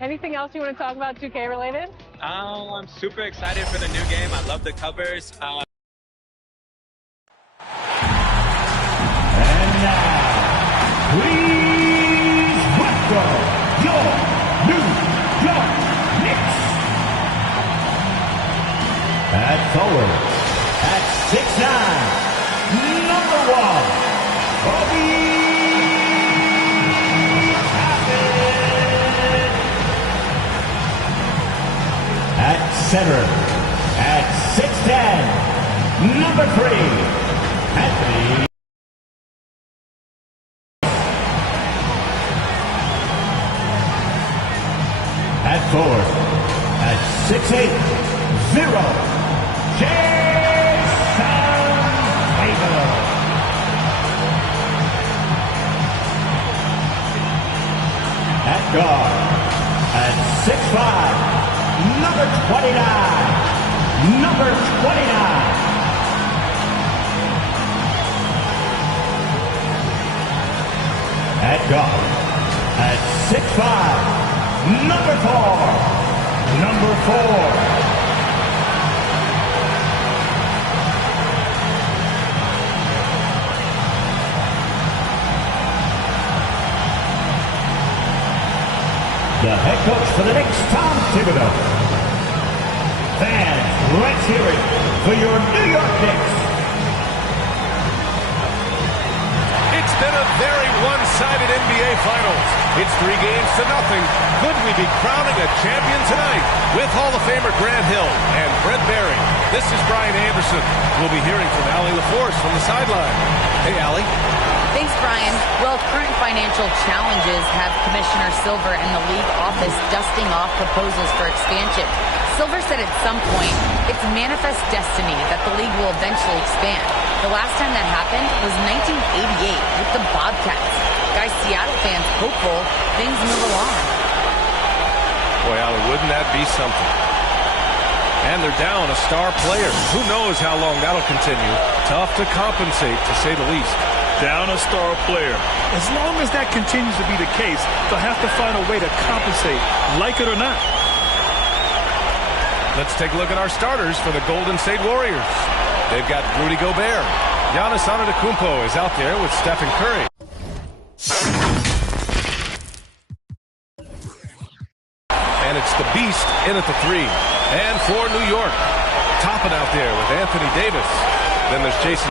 Anything else you want to talk about 2K related? I'm super excited for the new game. I love the covers. And now, please welcome your New York Knicks. At forward, at 6'9", number 1, Bobby. At center, at 6'10", number 3, Anthony. At fourth, at 6'8", 0, Jason Tatum. At guard, at 6'5", number 29, number 29. At guard, at 6'5", number 4, number 4. The head coach for the Knicks, Tom Thibodeau. Fans, let's hear it for your New York Knicks. It's been a very one-sided NBA Finals. It's 3-0. Could we be crowning a champion tonight? With Hall of Famer Grant Hill and Brent Barry, this is Brian Anderson. We'll be hearing from Allie LaForce from the sideline. Hey, Allie. Thanks, Brian. Well, current financial challenges have Commissioner Silver and the league office dusting off proposals for expansion. Silver said at some point it's manifest destiny that the league will eventually expand. The last time that happened was 1988 with the Bobcats. Guys, Seattle fans hopeful things move along. Boy, Allie, wouldn't that be something? And they're down a star player. Who knows how long that'll continue. Tough to compensate, to say the least. Down a star player. As long as that continues to be the case, they'll have to find a way to compensate, like it or not. Let's take a look at our starters for the Golden State Warriors. They've got Rudy Gobert. Giannis Antetokounmpo is out there with Stephen Curry. And it's the Beast in at the 3. And for New York, Toppin out there with Anthony Davis. Then there's Jason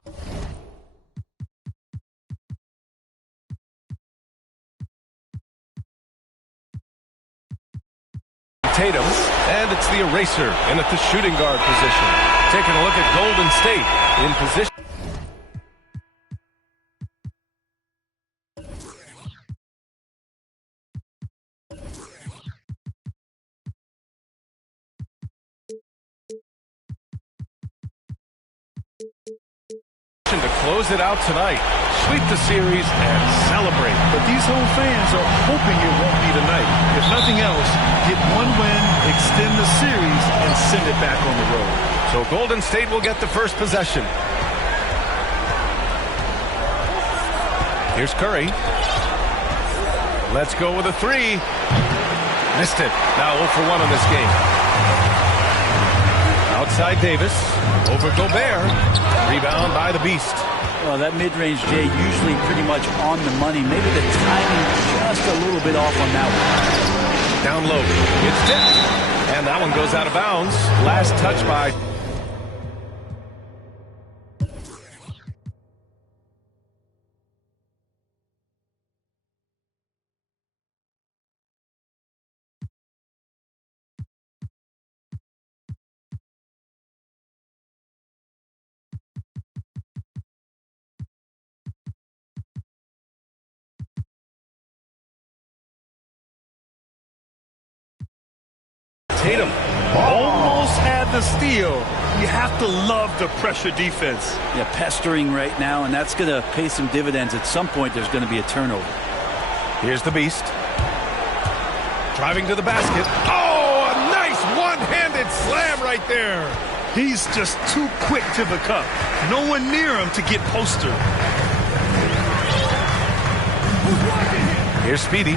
Tatum, and it's the Eraser in at the shooting guard position. Taking a look at Golden State in position. To close it out tonight, sweep the series and celebrate. But these home fans are hoping it won't be tonight. If nothing else, get one win, extend the series, and send it back on the road. So Golden State will get the first possession. Here's Curry. Let's go with a 3. Missed it. Now 0 for 1 in this game. Outside Davis. Over Gobert. Rebound by the Beast. Well, that mid-range, Jay, usually pretty much on the money. Maybe the timing just a little bit off on that one. Down low. It's tipped. And that one goes out of bounds. Last touch by... Tatum. Almost had the steal. You have to love the pressure defense. Yeah, pestering right now, and that's going to pay some dividends. At some point, there's going to be a turnover. Here's the Beast. Driving to the basket. Oh, a nice one-handed slam right there. He's just too quick to the cup. No one near him to get postered. Here's Speedy.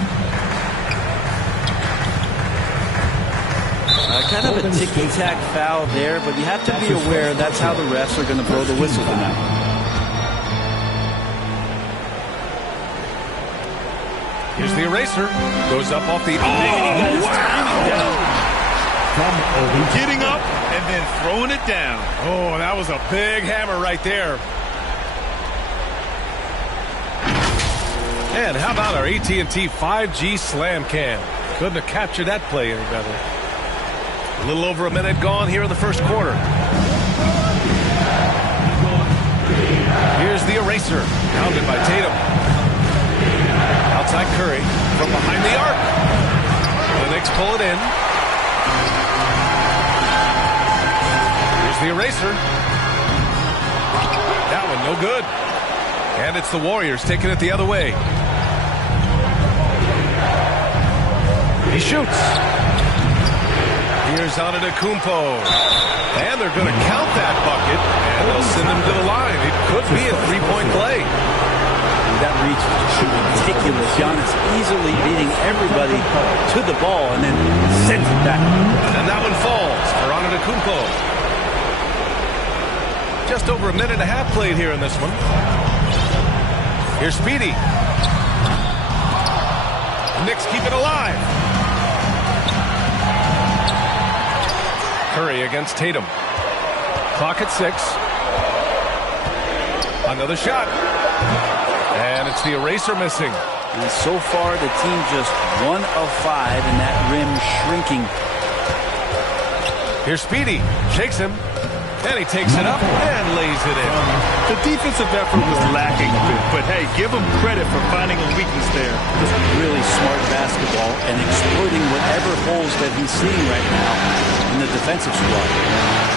Kind of a ticky-tack foul there, but you have to be aware that's how the refs are going to blow the whistle tonight. Here's the Eraser. Goes up off the... Oh, wow! Getting up and then throwing it down. Oh, that was a big hammer right there. And how about our AT&T 5G Slam Cam? Couldn't have captured that play any better. A little over a minute gone here in the first quarter. Here's the Eraser. Pounded by Tatum. Outside Curry from behind the arc. The Knicks pull it in. Here's the Eraser. That one no good. And it's the Warriors taking it the other way. He shoots. Here's Antetokounmpo. And they're going to count that bucket, and they'll send him to the line. It could be a three-point play. That reach was ridiculous. Giannis easily beating everybody to the ball and then sends it back. And that one falls for Antetokounmpo. Just over a minute and a half played here in this one. Here's Speedy. Knicks keep it alive. Curry against Tatum. Clock at 6. Another shot. And it's the Eraser missing. And so far, the team just 1 of 5, and that rim shrinking. Here's Speedy. Shakes him. And he takes it up and lays it in. The defensive effort was lacking a bit, but hey, give him credit for finding a weakness there. Just really smart basketball and exploiting whatever holes that he's seeing right now in the defensive squad.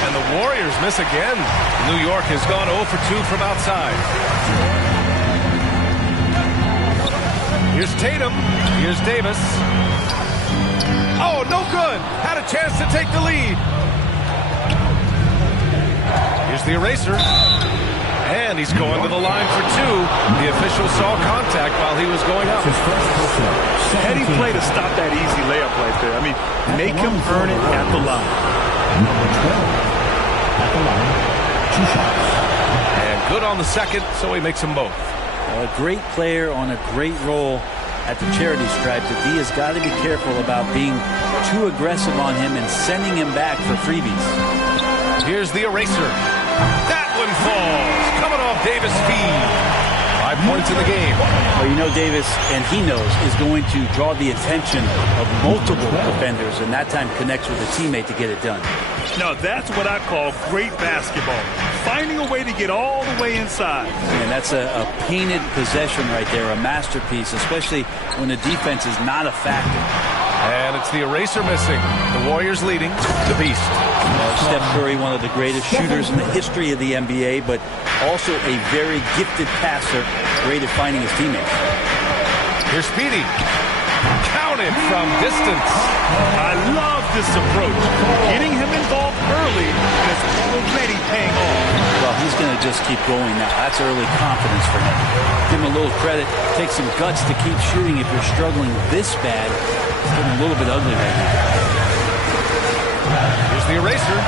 And the Warriors miss again. New York has gone 0 for 2 from outside. Here's Tatum. Here's Davis. Oh, no good. Had a chance to take the lead. Here's the eraser. And he's going to the line for 2. The official saw contact while he was going up. Heady play to stop that easy layup right there. I mean, make him earn it at the line. Number 12 at the line. 2 shots. And good on the second, so he makes them both. A great player on a great role at the charity stripe. The D has got to be careful about being too aggressive on him and sending him back for freebies. Here's the eraser. That one falls. Coming off Davis' feed. 5 points in the game. Well, you know Davis, and he knows, is going to draw the attention of multiple defenders, and that time connects with a teammate to get it done. Now, that's what I call great basketball. Finding a way to get all the way inside. And that's a painted possession right there, a masterpiece, especially when the defense is not a factor. And it's the eraser missing. The Warriors leading. The Beast. Steph Curry, one of the greatest shooters in the history of the NBA, but also a very gifted passer, great at finding his teammates. Here's Speedy. Counted from distance. I love this approach. Getting him involved early is already paying off. Well, he's going to just keep going now. That's early confidence for him. Give him a little credit. Take some guts to keep shooting if you're struggling this bad. It's getting a little bit ugly right now. Here's the eraser.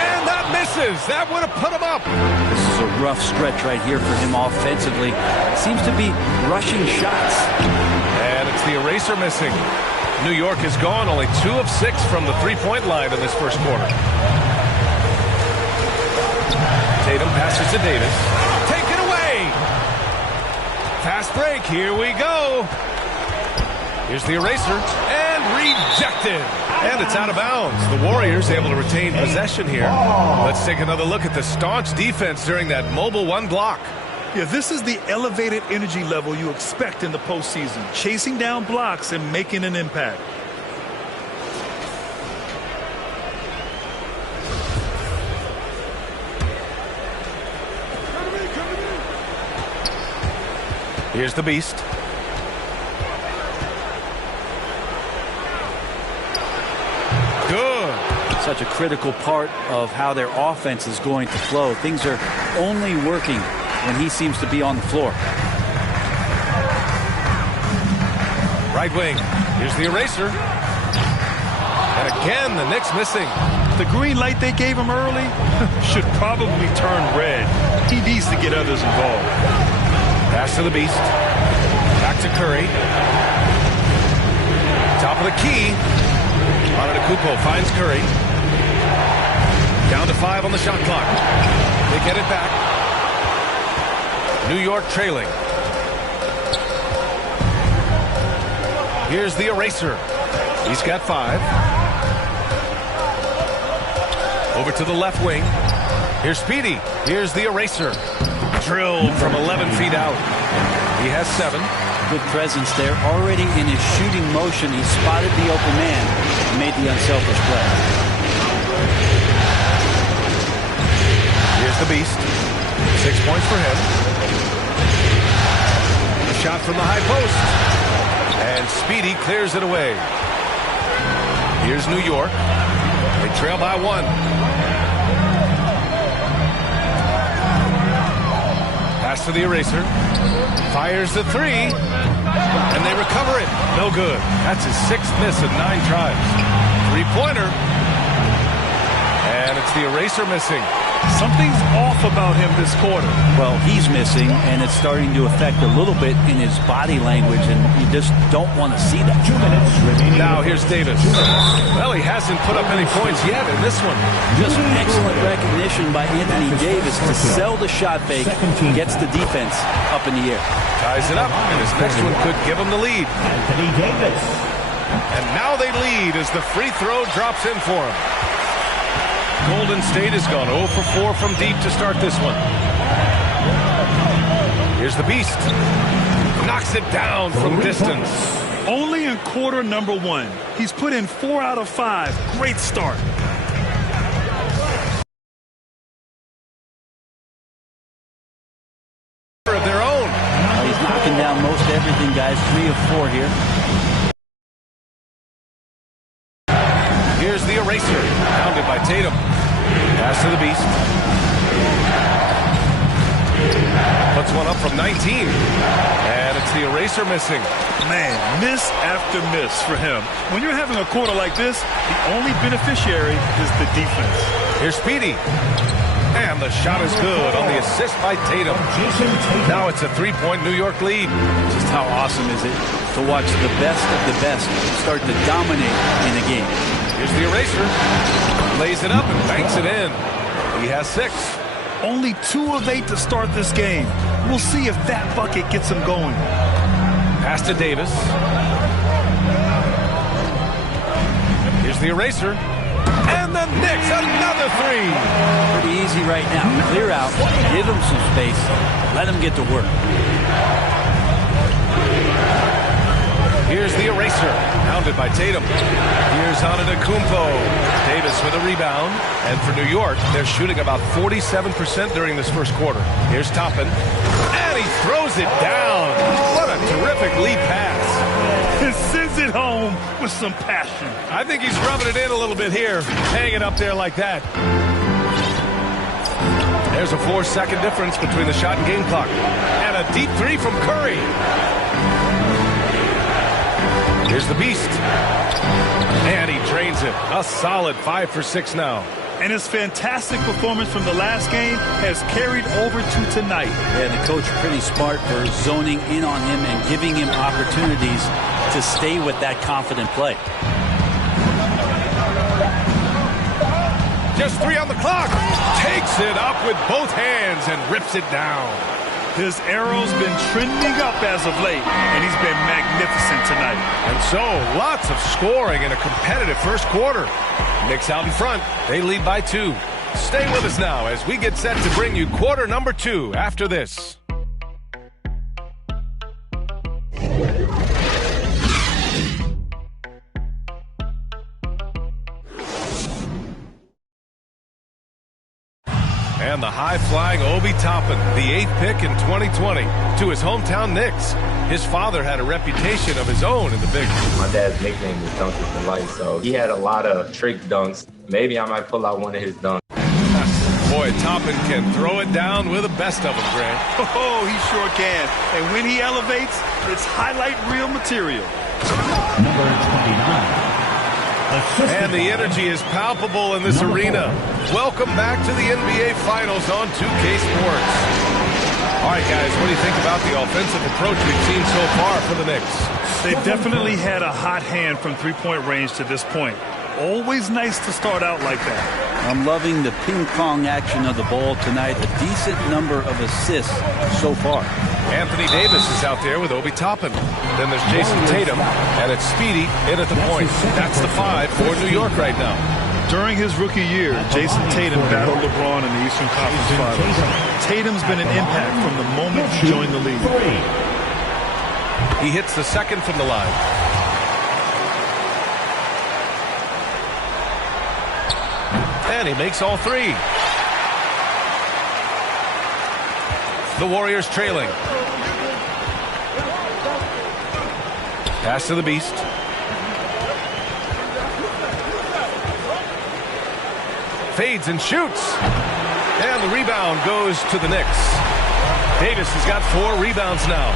And that misses. That would have put him up. This is a rough stretch right here for him offensively. Seems to be rushing shots. And it's the eraser missing. New York has gone only 2 of 6 from the three-point line in this first quarter. Tatum passes to Davis. Take it away. Fast break. Here we go. Here's the eraser. And rejected. And it's out of bounds. The Warriors able to retain possession here. Let's take another look at the staunch defense during that mobile 1 block. Yeah, this is the elevated energy level you expect in the postseason. Chasing down blocks and making an impact. Here's the Beast. Good. Such a critical part of how their offense is going to flow. Things are only working when he seems to be on the floor. Right wing. Here's the eraser. And again, the Knicks missing. The green light they gave him early should probably turn red. He needs to get others involved. Pass to the Beast. Back to Curry. Top of the key. Antetokounmpo finds Curry. Down to 5 on the shot clock. They get it back. New York trailing. Here's the eraser. He's got 5. Over to the left wing. Here's Speedy. Here's the eraser. Drilled from 11 feet out. He has 7. Good presence there. Already in his shooting motion, he spotted the open man and made the unselfish play. Here's the Beast. 6 points for him. A shot from the high post. And Speedy clears it away. Here's New York. They trail by 1. Pass to the eraser. Fires the 3. And they recover it. No good. That's his 6th miss in 9 tries. 3-pointer. And it's the eraser missing. Something's off about him this quarter. Well, he's missing, and it's starting to affect a little bit in his body language, and you just don't want to see that. 2 minutes remaining. Now here's Davis. Well, he hasn't put up any points yet in this one. Just excellent recognition by Anthony Davis to sell the shot fake, gets the defense up in the air. Ties it up, and his next one could give him the lead. Anthony Davis. And now they lead as the free throw drops in for him. Golden State has gone 0 for 4 from deep to start this one. Here's the Beast. Knocks it down from distance. Only in quarter number 1. He's put in 4 out of 5. Great start. Of their own. He's knocking down most everything, guys. 3 of 4 here. Here's the eraser. Pounded by Tatum. Pass to the Beast. Puts one up from 19. And it's the eraser missing. Man, miss after miss for him. When you're having a quarter like this, the only beneficiary is the defense. Here's Speedy. And the shot is good on the assist by Tatum. Now it's a 3-point New York lead. Just how awesome is it to watch the best of the best start to dominate in a game. Here's the eraser. Lays it up and banks it in. He has 6. Only 2 of 8 to start this game. We'll see if that bucket gets him going. Pass to Davis. Here's the eraser. And the Knicks, another 3. Pretty easy right now. Clear out, give him some space, let him get to work. Here's the eraser, pounded by Tatum. Here's Antetokounmpo. Davis with a rebound. And for New York, they're shooting about 47% during this first quarter. Here's Toppin. And he throws it down. What a terrific lead pass. He sends it home with some passion. I think he's rubbing it in a little bit here, hanging up there like that. There's a 4-second difference between the shot and game clock. And a deep 3 from Curry. Here's the Beast. And he drains it. A solid 5 for 6 now. And his fantastic performance from the last game has carried over to tonight. Yeah, the coach pretty smart for zoning in on him and giving him opportunities to stay with that confident play. Just 3 on the clock. Takes it up with both hands and rips it down. His arrow's been trending up as of late, and he's been magnificent tonight. And so, lots of scoring in a competitive first quarter. Knicks out in front. They lead by 2. Stay with us now as we get set to bring you quarter number 2 after this. And the high-flying Obi Toppin, the 8th pick in 2020, to his hometown Knicks. His father had a reputation of his own in the Big League. My dad's nickname was Dunk with the Light, so he had a lot of trick dunks. Maybe I might pull out one of his dunks. Boy, Toppin can throw it down with the best of them, Grant. Oh, he sure can. And when he elevates, it's highlight reel material. Number 29. And the energy is palpable in this arena. Welcome back to the NBA Finals on 2K Sports. All right, guys, what do you think about the offensive approach we've seen so far for the Knicks? They've definitely had a hot hand from three-point range to this point. Always nice to start out like that. I'm loving the ping-pong action of the ball tonight. A decent number of assists so far. Anthony Davis is out there with Obi Toppin. Then there's Jason Tatum, and it's Speedy in at the point. That's the 5 for New York right now. During his rookie year, Jason Tatum battled LeBron in the Eastern Conference Finals. Tatum's been an impact from the moment he joined the league. He hits the second from the line. And he makes all 3. The Warriors trailing. Pass to the Beast. Fades and shoots. And the rebound goes to the Knicks. Davis has got 4 rebounds now.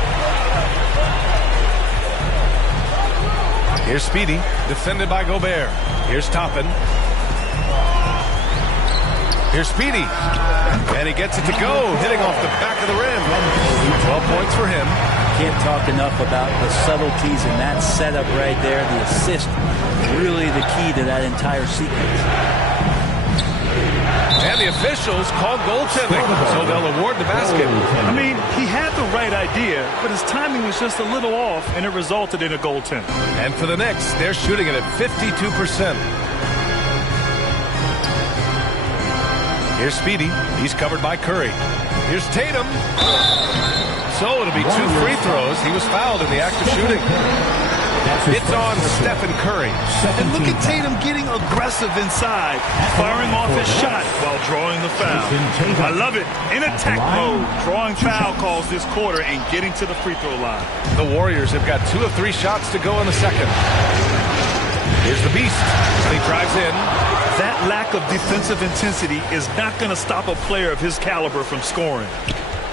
Here's Speedy, defended by Gobert. Here's Toppin. Here's Speedy. And he gets it to go, hitting off the back of the rim. 12 points for him. Can't talk enough about the subtleties in that setup right there. The assist, really the key to that entire sequence. And the officials call goaltending, so they'll award the basket. I mean, he had the right idea, but his timing was just a little off, and it resulted in a goaltend. And for the Knicks, they're shooting it at 52%. Here's Speedy. He's covered by Curry. Here's Tatum. So it'll be 2 free throws. He was fouled in the act of shooting. It's on Stephen Curry. And look at Tatum getting aggressive inside, firing off his shot while drawing the foul. I love it. In attack mode, drawing foul calls this quarter and getting to the free throw line. The Warriors have got 2 of 3 shots to go in the second. Here's the Beast. He drives in. That lack of defensive intensity is not going to stop a player of his caliber from scoring.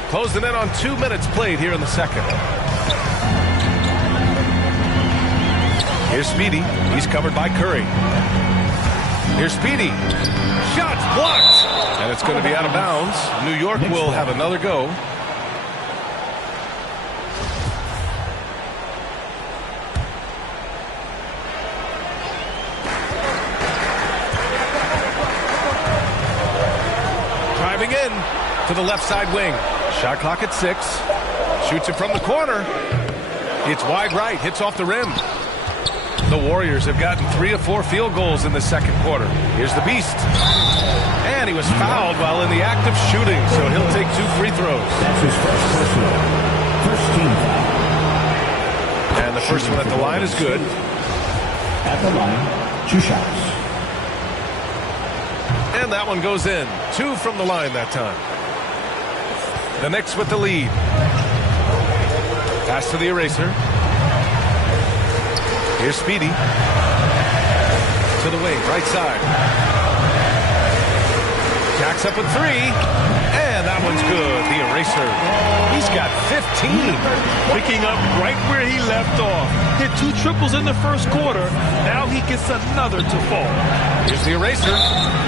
Closing in on 2 minutes played here in the second. Here's Speedy. He's covered by Curry. Here's Speedy. Shots blocked. And it's going to be out of bounds. New York will have another go. Driving in to the left side wing. Shot clock at 6. Shoots it from the corner. It's wide right. Hits off the rim. The Warriors have gotten 3 of 4 field goals in the second quarter. Here's the Beast. And he was fouled while in the act of shooting, so he'll take 2 free throws. That's his first team foul. And the first one at the line is good. At the line, 2 shots. And that one goes in. 2 from the line that time. The Knicks with the lead. Pass to the eraser. Here's Speedy. To the wing, right side. Jacks up with 3. And that one's good. The eraser. He's got 15. Picking up right where he left off. Hit 2 triples in the first quarter. Now he gets another to fall. Here's the eraser.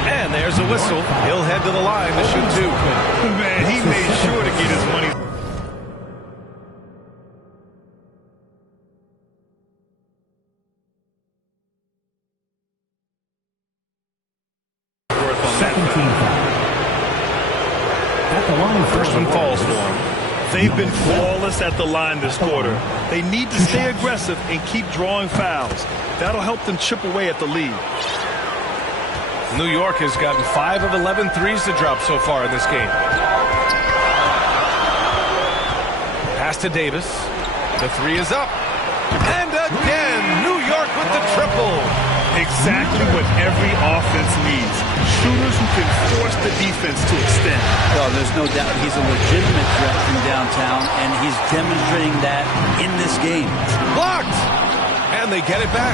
And there's a whistle. He'll head to the line to shoot 2. Man, he made sure to get his money. First one falls for him. They've been flawless at the line this quarter. They need to stay aggressive and keep drawing fouls. That'll help them chip away at the lead. New York has gotten 5 of 11 threes to drop so far in this game. Pass to Davis. The 3 is up. And again, New York with the triple. Exactly what every offense needs. Shooters who can force the defense to extend. Well, there's no doubt he's a legitimate threat from downtown, and he's demonstrating that in this game. Blocked! And they get it back.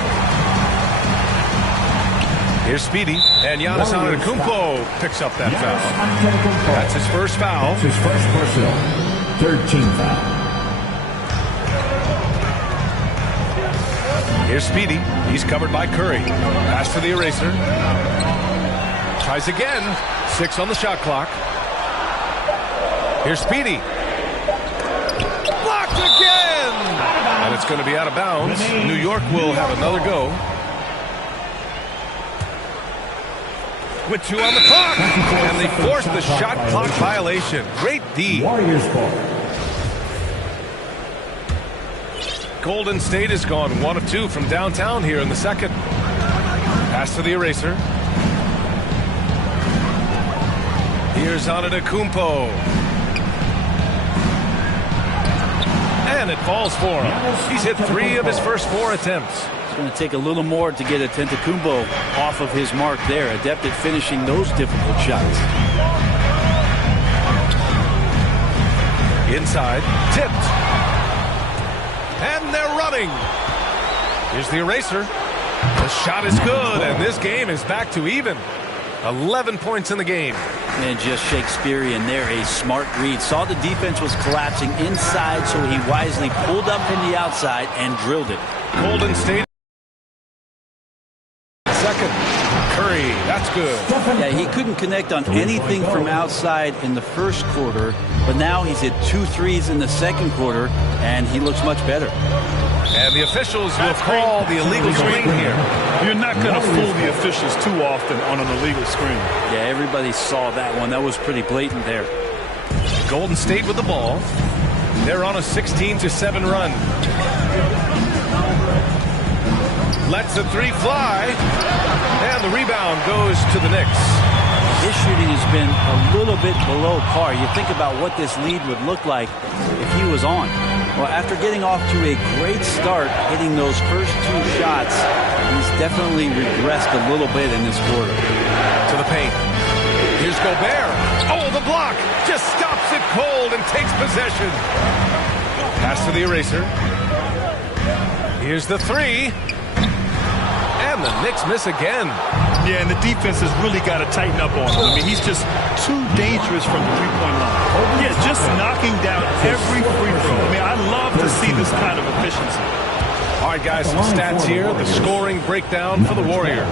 Here's Speedy, and Giannis Antetokounmpo picks up that foul. That's his first foul. That's his first personal. 3rd team foul. Here's Speedy. He's covered by Curry. Pass to the eraser. Tries again. 6 on the shot clock. Here's Speedy. Blocked again! And it's going to be out of bounds. New York will have another go. With 2 on the clock. And they force the shot clock violation. Great D. Warriors ball. Golden State has gone 1 of 2 from downtown here in the second. Pass to the eraser. Here's Antetokounmpo. And it falls for him. He's hit 3 of his first 4 attempts. It's going to take a little more to get Antetokounmpo off of his mark there. Adept at finishing those difficult shots. Inside. Tipped. And they're running. Here's the eraser. The shot is good, and this game is back to even. 11 points in the game. And just Shakespearean there, a smart read. Saw the defense was collapsing inside, so he wisely pulled up from the outside and drilled it. Golden State. Second. Curry, that's good. Yeah, he couldn't connect on anything from outside in the first quarter, but now he's hit 2 threes in the second quarter, and he looks much better. And the officials will call the illegal screen here. You're not going to fool the officials too often on an illegal screen. Yeah, everybody saw that one. That was pretty blatant there. Golden State with the ball. They're on a 16-7 run. Lets the 3 fly. And the rebound goes to the Knicks. his shooting has been a little bit below par. You think about what this lead would look like if he was on. Well, after getting off to a great start, hitting those first 2 shots, he's definitely regressed a little bit in this quarter. To the paint. Here's Gobert. Oh, the block. Just stops it cold and takes possession. Pass to the eraser. Here's the 3. And the Knicks miss again. Yeah, and the defense has really got to tighten up on him. I mean, he's just too dangerous from the three-point line. Yeah, just knocking down every free throw. I mean, I love to see this kind of efficiency. All right, guys, some stats here. The scoring breakdown for the Warriors.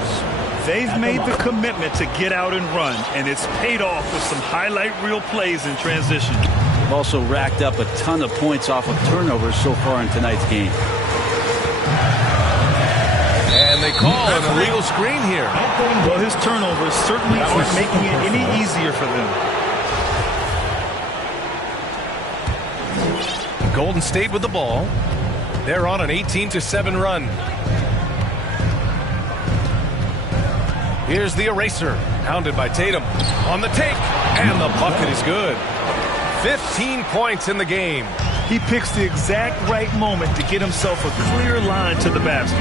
They've made the commitment to get out and run, and it's paid off with some highlight reel plays in transition. They've also racked up a ton of points off of turnovers so far in tonight's game. And they call an illegal screen here. Well, his turnovers certainly aren't making it any easier for them. Golden State with the ball. They're on an 18-7 run. Here's the eraser, hounded by Tatum. On the take, and the bucket is good. 15 points in the game. He picks the exact right moment to get himself a clear line to the basket.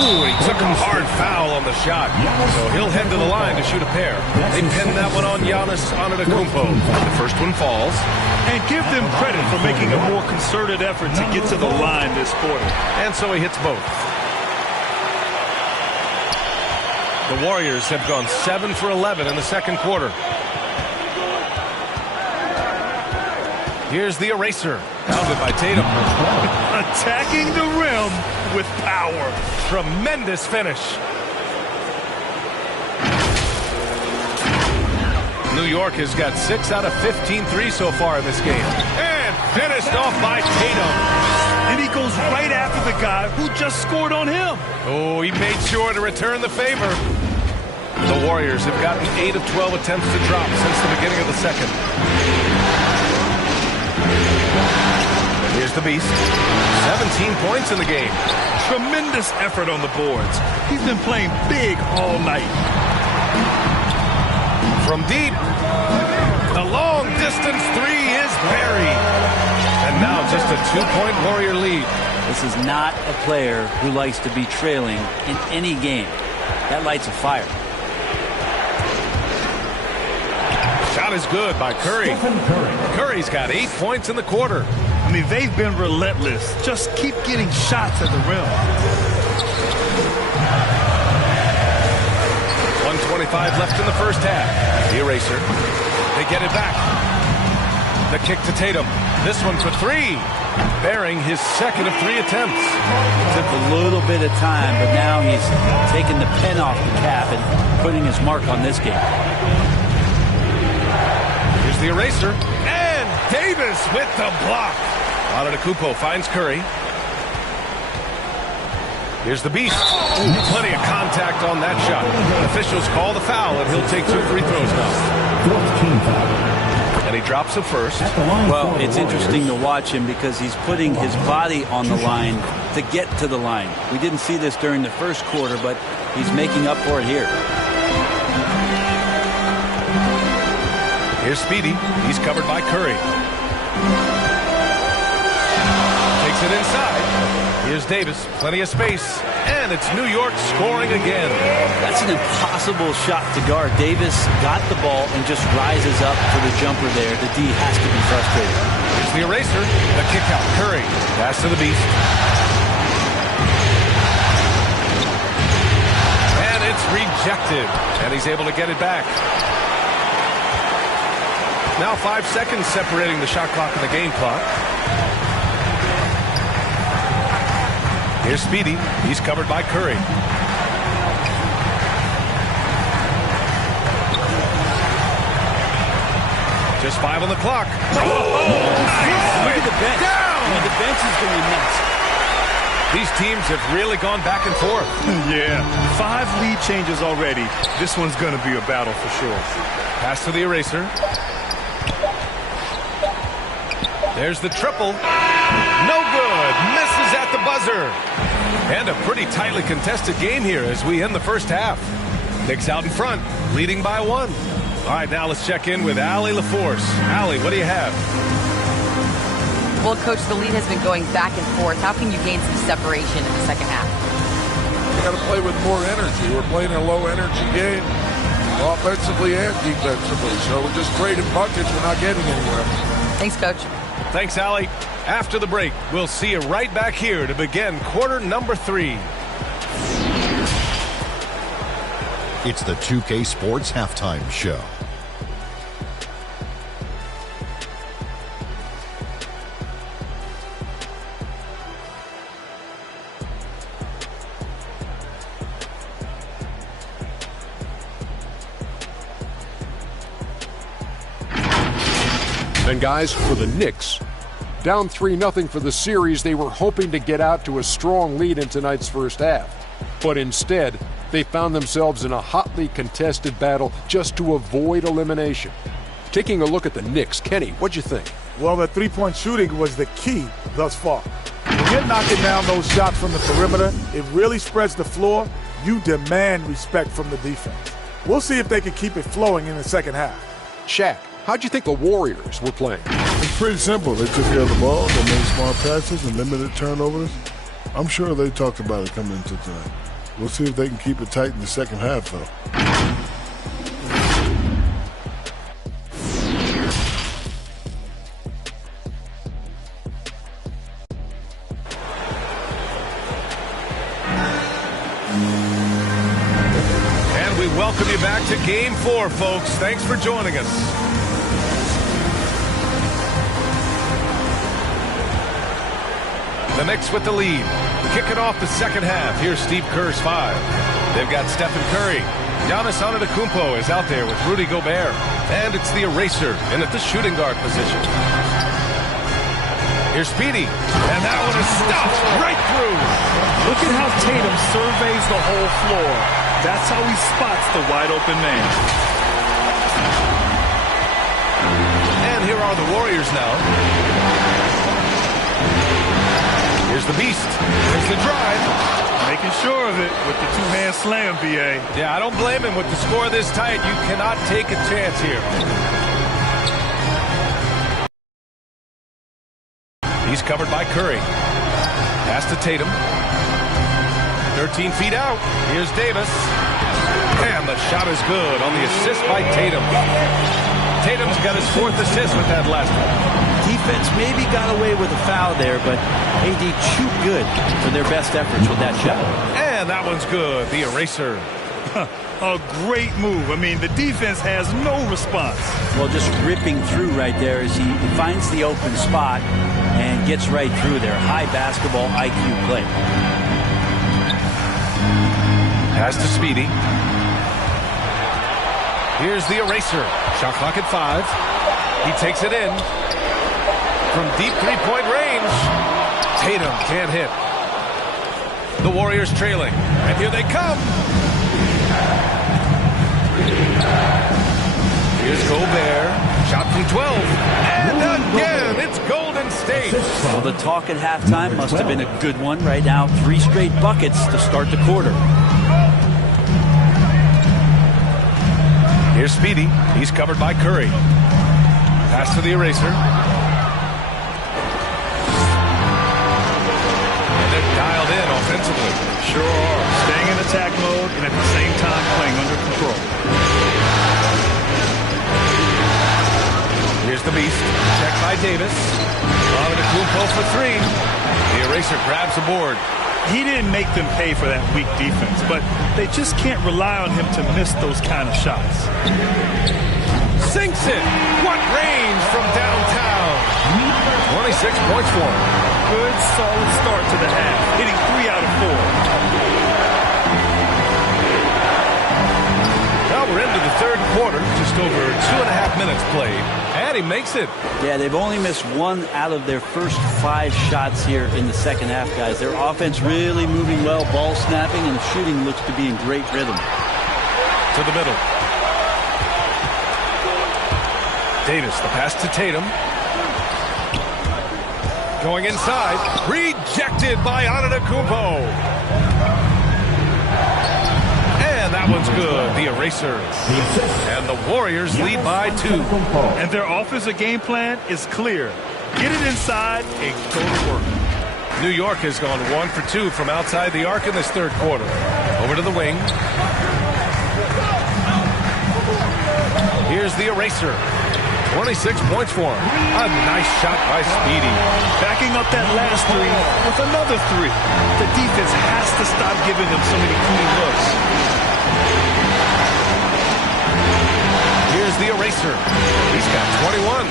Ooh, he took a hard foul on the shot. So he'll head to the line to shoot a pair. They pinned that one on Giannis Antetokounmpo. The first one falls. And give them credit for making a more concerted effort to get to the line this quarter. And so he hits both. The Warriors have gone 7 for 11 in the second quarter. Here's the eraser, pounded by Tatum. Attacking the rim with power. Tremendous finish. New York has got 6 out of 15 threes so far in this game. And finished off by Tatum. And he goes right after the guy who just scored on him. Oh, he made sure to return the favor. The Warriors have gotten 8 of 12 attempts to drop since the beginning of the second. Here's the Beast. 17 points in the game. Tremendous effort on the boards. He's been playing big all night. From deep, the long-distance 3 is buried. And now just a 2-point Warrior lead. This is not a player who likes to be trailing in any game. That lights a fire. Shot is good by Curry. Curry's got 8 points in the quarter. I mean, they've been relentless. Just keep getting shots at the rim. 1:25 left in the first half. The eraser. They get it back. The kick to Tatum. This one for 3. Bearing his second of 3 attempts. Took a little bit of time, but now he's taking the pen off the cap and putting his mark on this game. Here's the eraser. And Davis with the block. Antetokounmpo finds Curry. Here's the Beast. Ooh, plenty of contact on that shot. Officials call the foul, and he'll take 2 free throws now. And he drops it first. Well, it's interesting to watch him because he's putting his body on the line to get to the line. We didn't see this during the first quarter, but he's making up for it here. Here's Speedy. He's covered by Curry. Takes it inside. Here's Davis. Plenty of space. And it's New York scoring again. That's an impossible shot to guard. Davis got the ball and just rises up for the jumper there. The D has to be frustrated. Here's the eraser. The kick out. Curry. Pass to the Beast. And it's rejected. And he's able to get it back. Now 5 seconds separating the shot clock and the game clock. Here's Speedy. He's covered by Curry. Just 5 on the clock. Look at the bench. I mean, the bench is going nuts. These teams have really gone back and forth. Yeah, 5 lead changes already. This one's going to be a battle for sure. Pass to the eraser. There's the triple. No good. Misses at the buzzer. And a pretty tightly contested game here as we end the first half. Knicks out in front, leading by 1. All right, now let's check in with Allie LaForce. Allie, what do you have? Well, Coach, the lead has been going back and forth. How can you gain some separation in the second half? You got to play with more energy. We're playing a low-energy game, offensively and defensively. So we're just trading buckets. We're not getting anywhere. Thanks, Coach. Thanks, Allie. After the break, we'll see you right back here to begin quarter number 3. It's the 2K Sports Halftime Show. And guys, for the Knicks, down 3-0 for the series, they were hoping to get out to a strong lead in tonight's first half. But instead, they found themselves in a hotly contested battle just to avoid elimination. Taking a look at the Knicks, Kenny, what'd you think? Well, the three-point shooting was the key thus far. When you're knocking down those shots from the perimeter, it really spreads the floor. You demand respect from the defense. We'll see if they can keep it flowing in the second half. Shaq, how'd you think the Warriors were playing? It's pretty simple. They took care of the ball, they made smart passes and limited turnovers. I'm sure they talked about it coming into tonight. We'll see if they can keep it tight in the second half, though. And we welcome you back to Game 4, folks. Thanks for joining us. The Knicks with the lead. Kicking off the second half. Here's Steve Kerr's 5. They've got Stephen Curry. Giannis Antetokounmpo is out there with Rudy Gobert. And it's the eraser in at the shooting guard position. Here's Speedy. And that one is stopped right through. Look at how Tatum surveys the whole floor. That's how he spots the wide open man. And here are the Warriors now. Here's the beast. Here's the drive. Making sure of it with the two-hand slam, B.A. Yeah, I don't blame him. With the score this tight, you cannot take a chance here. He's covered by Curry. Pass to Tatum. 13 feet out. Here's Davis. And the shot is good on the assist by Tatum. Tatum's got his 4th assist with that last one. Defense maybe got away with a foul there, but AD too good for their best efforts with that shot. And that one's good. The eraser. A great move. I mean, the defense has no response. Well, just ripping through right there as he finds the open spot and gets right through there. High basketball IQ play. Pass to Speedy. Here's the eraser. Shot clock at 5. He takes it in. From deep three-point range, Tatum can't hit. The Warriors trailing, and here they come. Here's Gobert, shot from 12, and again, it's Golden State. Well, the talk at halftime must have been a good one. Right now, 3 straight buckets to start the quarter. Here's Speedy, he's covered by Curry. Pass to the eraser. Dialed in offensively. Sure are. Staying in attack mode and at the same time playing under control. Here's the beast. Checked by Davis. Antetokounmpo for 3. The eraser grabs the board. He didn't make them pay for that weak defense, but they just can't rely on him to miss those kind of shots. Sinks it. What range from downtown. 26 points for him. Good, solid start to the half, hitting 3 out of 4. Well, we're into the third quarter, just over 2.5 minutes played, and he makes it. Yeah, they've only missed 1 out of their first 5 shots here in the second half, guys. Their offense really moving well, ball snapping, and the shooting looks to be in great rhythm. To the middle. Davis, the pass to Tatum. Going inside. Rejected by Antetokounmpo. And that one's good. The eraser. And the Warriors lead by 2. And their offensive game plan is clear. Get it inside and go to work. New York has gone 1 for 2 from outside the arc in this third quarter. Over to the wing. Here's the eraser. 26 points for him. A nice shot by Speedy. Backing up that last three with another three. The defense has to stop giving them so many clean looks. Here's the eraser. He's got 21.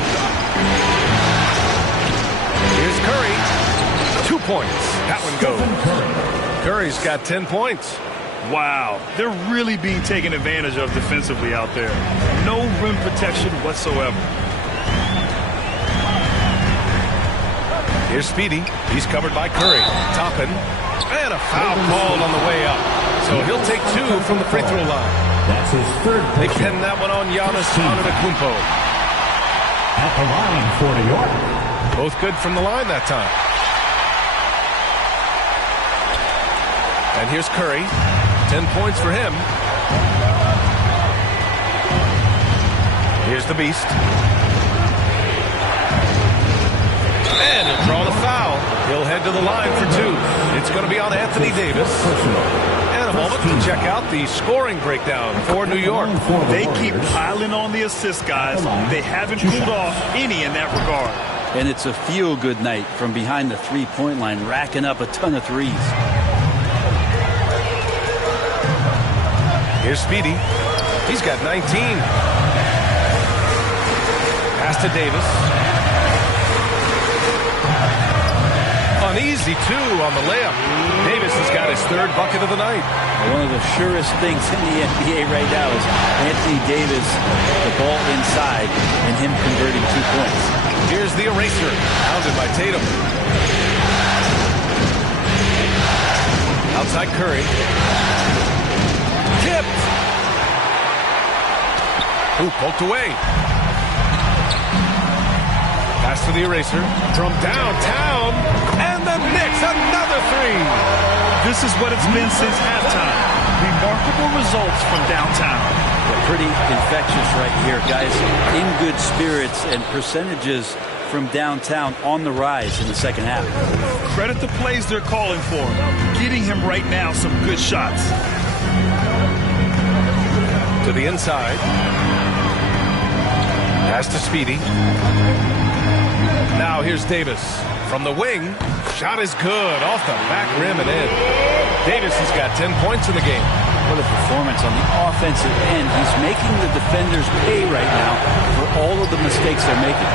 Here's Curry. 2 points. That one goes. Curry's got 10 points. Wow, they're really being taken advantage of defensively out there. No rim protection whatsoever. Here's Speedy. He's covered by Curry. Toppin. And a foul called on the way up. So he'll take 2 from the free throw line. That's his third. They pin that one on Giannis Antetokounmpo. At the line for New York. Both good from the line that time. And here's Curry. 10 points for him. Here's the Beast. And he'll draw the foul. He'll head to the line for 2. It's going to be on Anthony Davis. And a moment to check out the scoring breakdown for New York. They keep piling on the assist, guys. They haven't pulled off any in that regard. And it's a feel-good night from behind the three-point line, racking up a ton of threes. Here's Speedy. He's got 19. Pass to Davis. Uneasy, too, on the layup. Davis has got his 3rd bucket of the night. One of the surest things in the NBA right now is Anthony Davis, the ball inside, and him converting 2 points. Here's the eraser, pounded by Tatum. Outside Curry. Tipped. Ooh, poked away. Pass to the eraser from downtown. And the Knicks, another 3. This is what it's been since halftime. Remarkable results from downtown. They're pretty infectious right here, guys. In good spirits and percentages from downtown on the rise in the second half. Credit the plays they're calling for. Getting him right now some good shots. To the inside. Pass to Speedy. Now here's Davis. From the wing. Shot is good. Off the back rim and in. Davis has got 10 points in the game. What a performance on the offensive end. He's making the defenders pay right now for all of the mistakes they're making.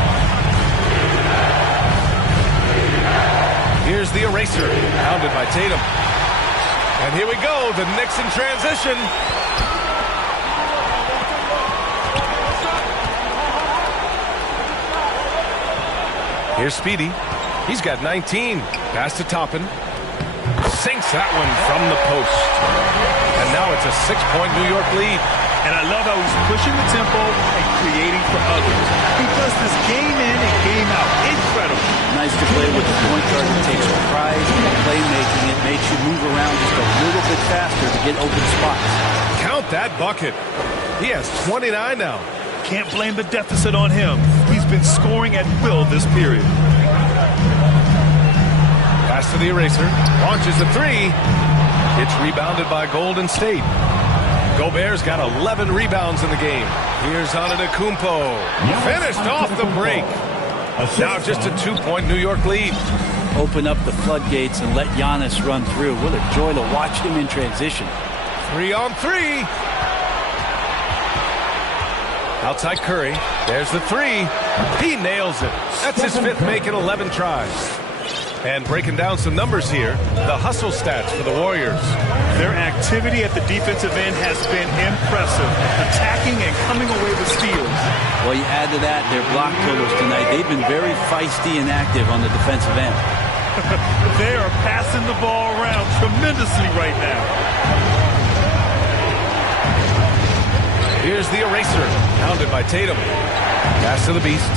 Here's the eraser. Pounded by Tatum. And here we go. The Knicks in transition. Here's Speedy. He's got 19. Pass to Toppin. Sinks that one from the post. And now it's a 6-point New York lead. And I love how he's pushing the tempo and creating for others. He does this game in and game out. Incredible. Nice to play with the point guard that takes pride in playmaking. It makes you move around just a little bit faster to get open spots. Count that bucket. He has 29 now. Can't blame the deficit on him. He's been scoring at will this period. Pass to the eraser. Launches the 3. It's rebounded by Golden State. Gobert's got 11 rebounds in the game. Here's Antetokounmpo. Finished off the break. Now just a 2-point New York lead. Open up the floodgates and let Giannis run through. What a joy to watch him in transition. 3-on-3. Outside Curry. There's the 3. He nails it. That's his 5th make in 11 tries. And breaking down some numbers here, the hustle stats for the Warriors. Their activity at the defensive end has been impressive, attacking and coming away with steals. Well, you add to that their block totals tonight. They've been very feisty and active on the defensive end. They are passing the ball around tremendously right now. Here's the eraser, pounded by Tatum. Pass to the Beast.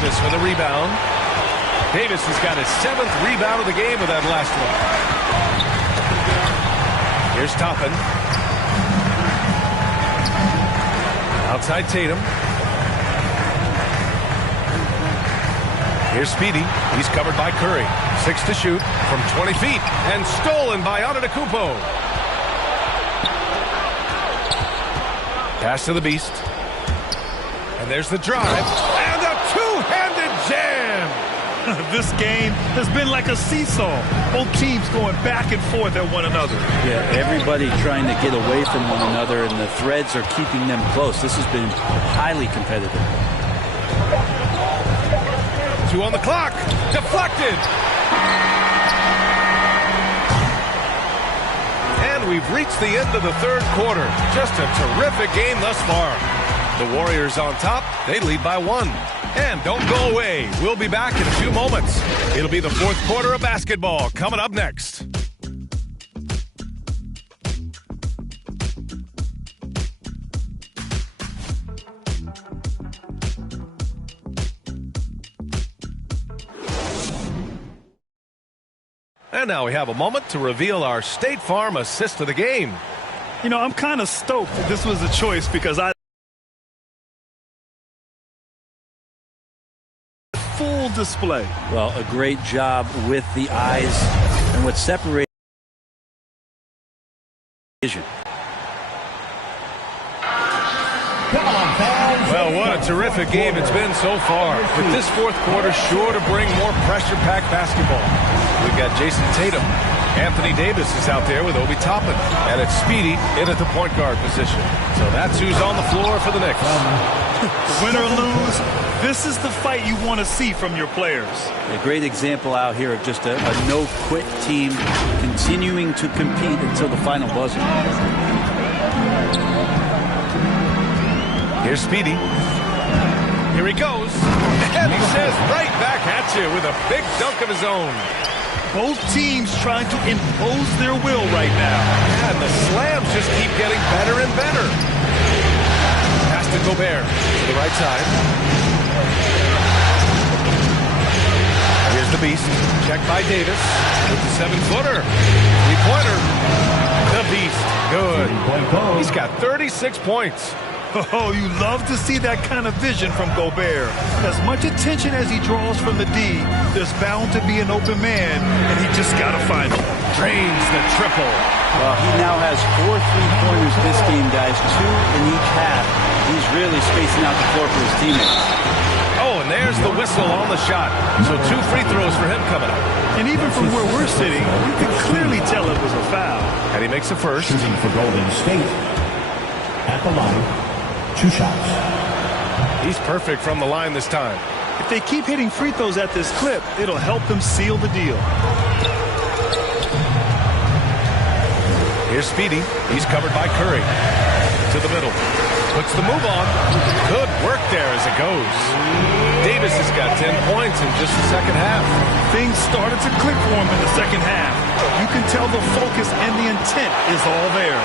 Davis for the rebound. Davis has got his 7th rebound of the game with that last one. Here's Toppin. Outside Tatum. Here's Speedy. He's covered by Curry. 6 to shoot from 20 feet. And stolen by Antetokounmpo. Pass to the Beast. And there's the drive. And a two-handed jam. This game has been like a seesaw. Both teams going back and forth at one another. Yeah, everybody trying to get away from one another, and the threads are keeping them close. This has been highly competitive. 2 on the clock. Deflected. And we've reached the end of the 3rd quarter. Just a terrific game thus far. The Warriors on top. They lead by 1. And don't go away. We'll be back in a few moments. It'll be the 4th quarter of basketball coming up next. And now we have a moment to reveal our State Farm assist of the game. You know, I'm kind of stoked that this was a choice because full display. Well, a great job with the eyes and what separates vision. Well, what a terrific game it's been so far. With this 4th quarter sure to bring more pressure-packed basketball. We've got Jason Tatum. Anthony Davis is out there with Obi Toppin. And it's Speedy in at the point guard position. So that's who's on the floor for the Knicks. Win or lose, this is the fight you want to see from your players. A great example out here of just a no-quit team continuing to compete until the final buzzer. Here's Speedy. Here he goes. And he says right back at you with a big dunk of his own. Both teams trying to impose their will right now. Yeah, and the slams just keep getting better and better. Pass to Gobert to the right side. Here's the Beast. Checked by Davis with the 7-footer. 3-pointer. The Beast. Good. He's got 36 points. Oh, you love to see that kind of vision from Gobert. As much attention as he draws from the D, there's bound to be an open man, and he just got to find him. Drains the triple. Well, he now has 4 3-pointers this game, guys. 2 in each half. He's really spacing out the floor for his teammates. Oh, and there's the whistle on the shot. So 2 free throws for him coming up. And even from where we're sitting, you can clearly tell it was a foul. And he makes a first. Shooting for Golden State. At the line. 2 shots. He's perfect from the line this time. If they keep hitting free throws at this clip, it'll help them seal the deal. Here's Speedy. He's covered by Curry. To the middle. Puts the move on. Good work there as it goes. Davis has got 10 points in just the second half. Things started to click for him in the second half. You can tell the focus and the intent is all there.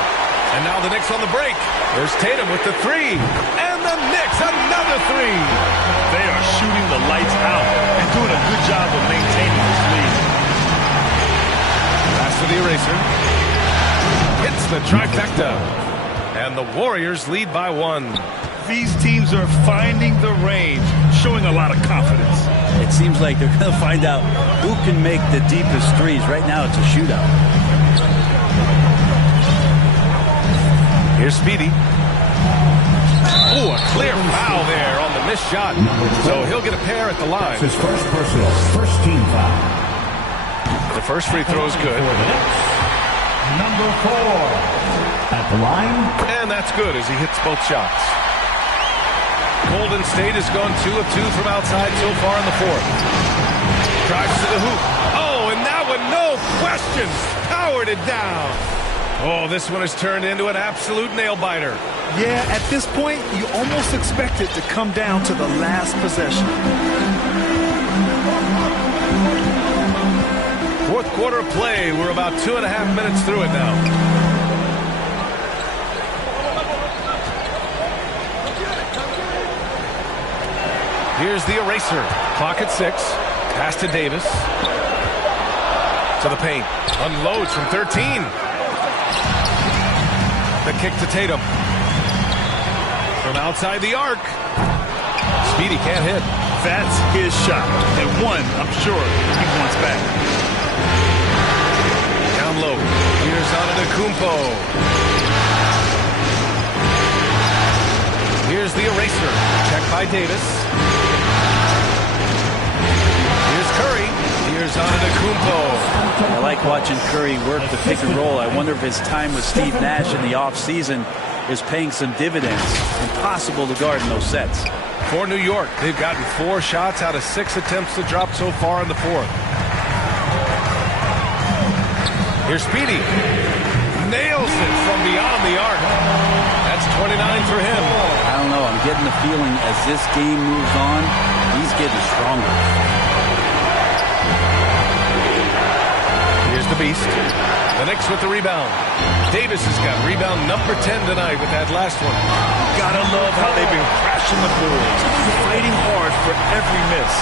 And now the Knicks on the break. There's Tatum with the 3. And the Knicks, another 3. They are shooting the lights out and doing a good job of maintaining this lead. Pass to the eraser. Hits the trifecta. And the Warriors lead by 1. These teams are finding the range, showing a lot of confidence. It seems like they're going to find out who can make the deepest threes. Right now it's a shootout. Here's Speedy. Oh, a clear foul there on the missed shot. So he'll get a pair at the line. His first personal, first team foul. The first free throw is good. Number 4 at the line. And that's good as he hits both shots. Golden State has gone 2 of 2 from outside so far in the 4th. Drives to the hoop. Oh, and that one, no question, powered it down. Oh, this one has turned into an absolute nail-biter. Yeah, at this point, you almost expect it to come down to the last possession. 4th quarter of play. We're about 2.5 minutes through it now. Here's the eraser. Clock at 6. Pass to Davis. To the paint. Unloads from 13. The kick to Tatum. From outside the arc. Speedy can't hit. That's his shot. And one, I'm sure, he wants back. Down low. Here's Antetokounmpo. Here's the eraser. Check by Davis. Here's Curry. Here's Antetokounmpo. I like watching Curry work the pick and roll. I wonder if his time with Steve Nash in the offseason is paying some dividends. Impossible to guard in those sets. For New York, they've gotten 4 shots out of 6 attempts to drop so far in the 4th. Here's Speedy. Nails it from beyond the arc. That's 29 for him. I don't know. I'm getting the feeling as this game moves on, he's getting stronger. Here's the Beast. The Knicks with the rebound. Davis has got rebound number 10 tonight with that last one. Gotta love how they've been crashing the boards, fighting hard for every miss.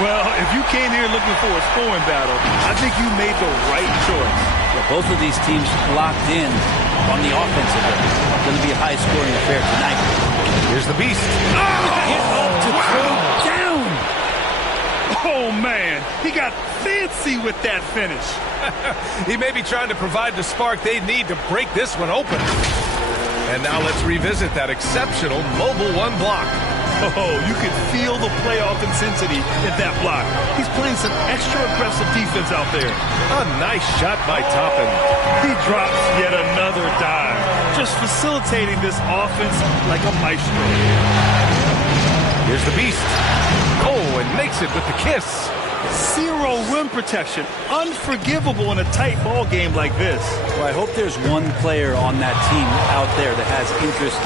Well, if you came here looking for a scoring battle, I think you made the right choice. Well, both of these teams locked in on the offensive end. It's going to be a high-scoring affair tonight. Here's the Beast. Hit up to throw down. Oh, man. He got fancy with that finish. He may be trying to provide the spark they need to break this one open. And now let's revisit that exceptional Mobile One block. Oh, you could feel the playoff intensity in that block. He's playing some extra aggressive defense out there. A nice shot by Toppin. He drops yet another dive, just facilitating this offense like a maestro. Here's the Beast. Oh, and makes it with the kiss. Zero rim protection. Unforgivable in a tight ball game like this. Well, I hope there's one player on that team out there that has interest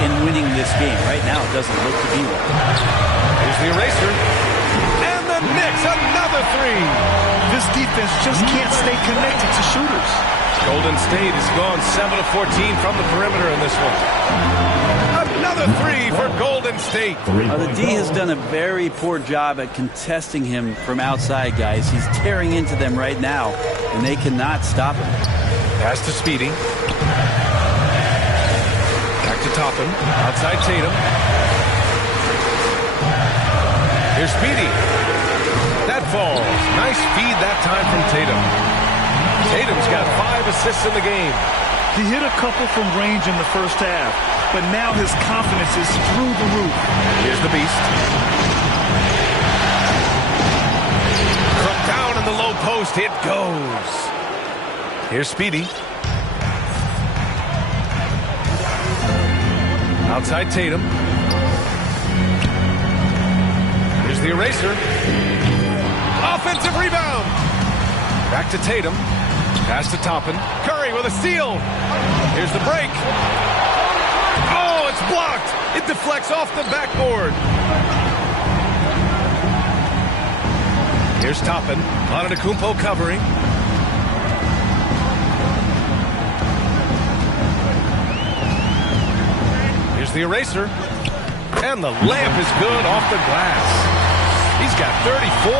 in winning this game. Right now, it doesn't look to be one. Here's the eraser. And the Knicks, another 3. This defense just can't stay connected to shooters. Golden State has gone 7 of 14 from the perimeter in this one. Another 3 for Golden State. The D has done a very poor job at contesting him from outside, guys. He's tearing into them right now, and they cannot stop him. Pass to Speedy. Back to Toppin. Outside Tatum. Here's Speedy. That falls. Nice feed that time from Tatum. Tatum's got 5 assists in the game. He hit a couple from range in the first half, but now his confidence is through the roof. Here's the Beast. From down in the low post, it goes. Here's Speedy. Outside Tatum. Here's the eraser. Offensive rebound. Back to Tatum. Pass to Toppin. Curry with a steal. Here's the break. Oh, it's blocked. It deflects off the backboard. Here's Toppin. Antetokounmpo covering. Here's the eraser. And the layup is good off the glass. He's got 34.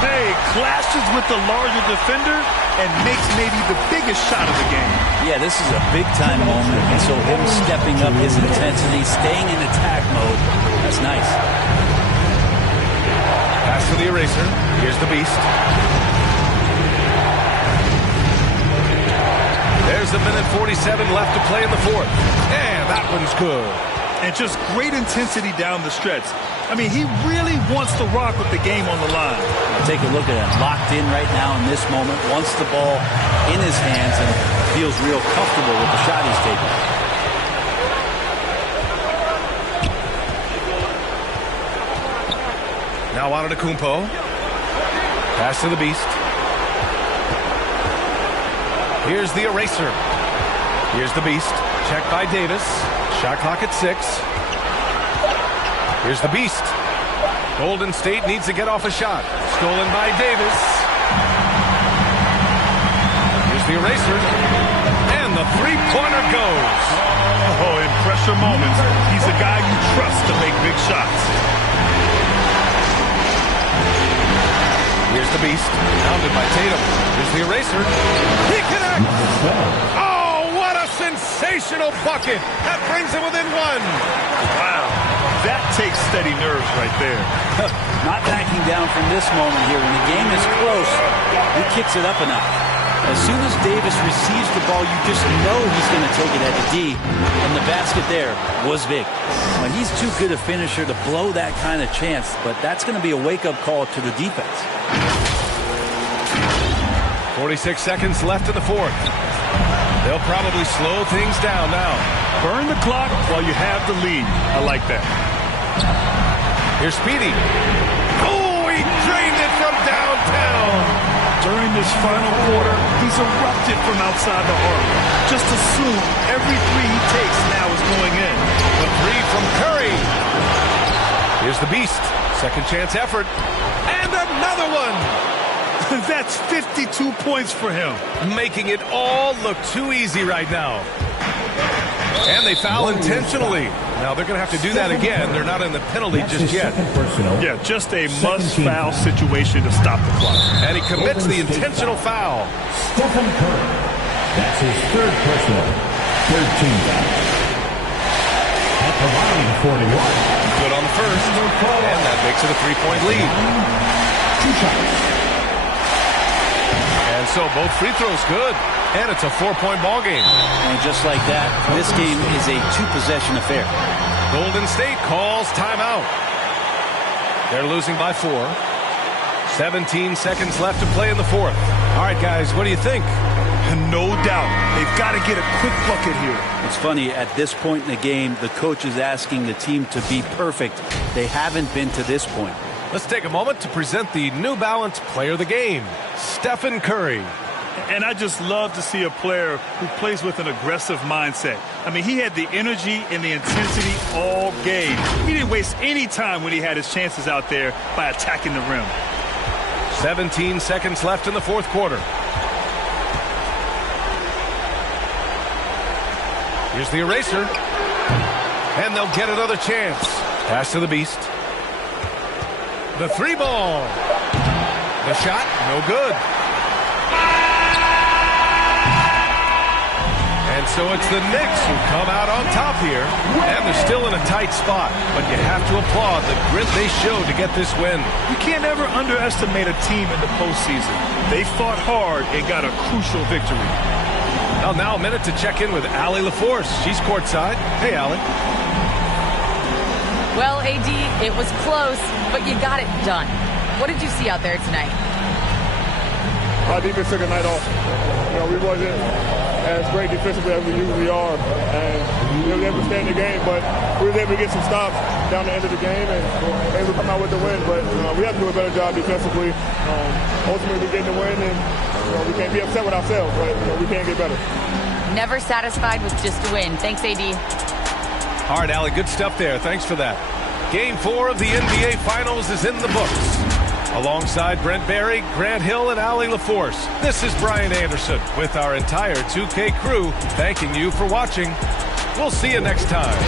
Hey, clashes with the larger defender and makes maybe the biggest shot of the game. Yeah, this is a big-time moment, and so him stepping up his intensity, staying in attack mode, that's nice. Pass to the eraser. Here's the Beast. There's a minute 47 left to play in the 4th. And that one's good. And just great intensity down the stretch. I mean, he really wants to rock with the game on the line. Take a look at him, locked in right now in this moment, wants the ball in his hands and feels real comfortable with the shot he's taking. Now Antetokounmpo. Pass to the Beast. Here's the eraser. Here's the Beast. Check by Davis. Shot clock at 6. Here's the Beast. Golden State needs to get off a shot. Stolen by Davis. Here's the eraser. And the three-pointer goes. Oh, in pressure moments, he's a guy you trust to make big shots. the beast. Pounded by Tatum. Here's the eraser. He connects! Oh, what a sensational bucket! That brings him within one. Wow. That takes steady nerves right there. Not backing down from this moment here. When the game is close, he kicks it up a notch. As soon as Davis receives the ball, you just know he's going to take it at the D, and the basket there was big. Well, he's too good a finisher to blow that kind of chance, but that's going to be a wake-up call to the defense. 46 seconds left in the fourth. They'll probably slow things down now. Burn the clock while you have the lead. I like that. Here's Speedy. Oh, he drained it from downtown. During this final quarter, he's erupted from outside the arc. Just assume every three he takes now is going in. The three from Curry. Here's the beast. Second chance effort. And another one. That's 52 points for him. Making it all look too easy right now. And they foul intentionally. Now they're going to have to do that again. They're not in the penalty just yet. Yeah, just a must-foul situation to stop the clock. And he commits the intentional foul. Stephen Curry. That's his third personal. Third team foul. At the line, 41. Good on the first. And that makes it a three-point lead. 2 shots. And so both free throws good. And it's a 4-point ball game. And just like that, this game is a 2-possession affair. Golden State calls timeout. They're losing by 4. 17 seconds left to play in the fourth. All right, guys, what do you think? No doubt. They've got to get a quick bucket here. It's funny, at this point in the game, the coach is asking the team to be perfect. They haven't been to this point. Let's take a moment to present the New Balance Player of the Game, Stephen Curry. And I just love to see a player who plays with an aggressive mindset. I mean, he had the energy and the intensity all game. He didn't waste any time when he had his chances out there by attacking the rim. 17 seconds left in the fourth quarter. Here's the eraser. And they'll get another chance. Pass to the beast. The three ball. The shot, no good. And so it's the Knicks who come out on top here. And they're still in a tight spot. But you have to applaud the grit they showed to get this win. You can't ever underestimate a team in the postseason. They fought hard and got a crucial victory. Well, now a minute to check in with Allie LaForce. She's courtside. Hey, Allie. Well, AD, it was close, but you got it done. What did you see out there tonight? Our defense took a night off. We wasn't as great defensively as we usually are, and we were able to stay in the game, but we were able to get some stops down the end of the game and able to come out with the win. But we have to do a better job defensively. Ultimately, we're getting the win, and we can't be upset with ourselves, but we can get better. Never satisfied with just a win. Thanks, AD. All right, Allie, good stuff there. Thanks for that. Game 4 of the NBA Finals is in the books. Alongside Brent Barry, Grant Hill, and Allie LaForce, this is Brian Anderson with our entire 2K crew thanking you for watching. We'll see you next time.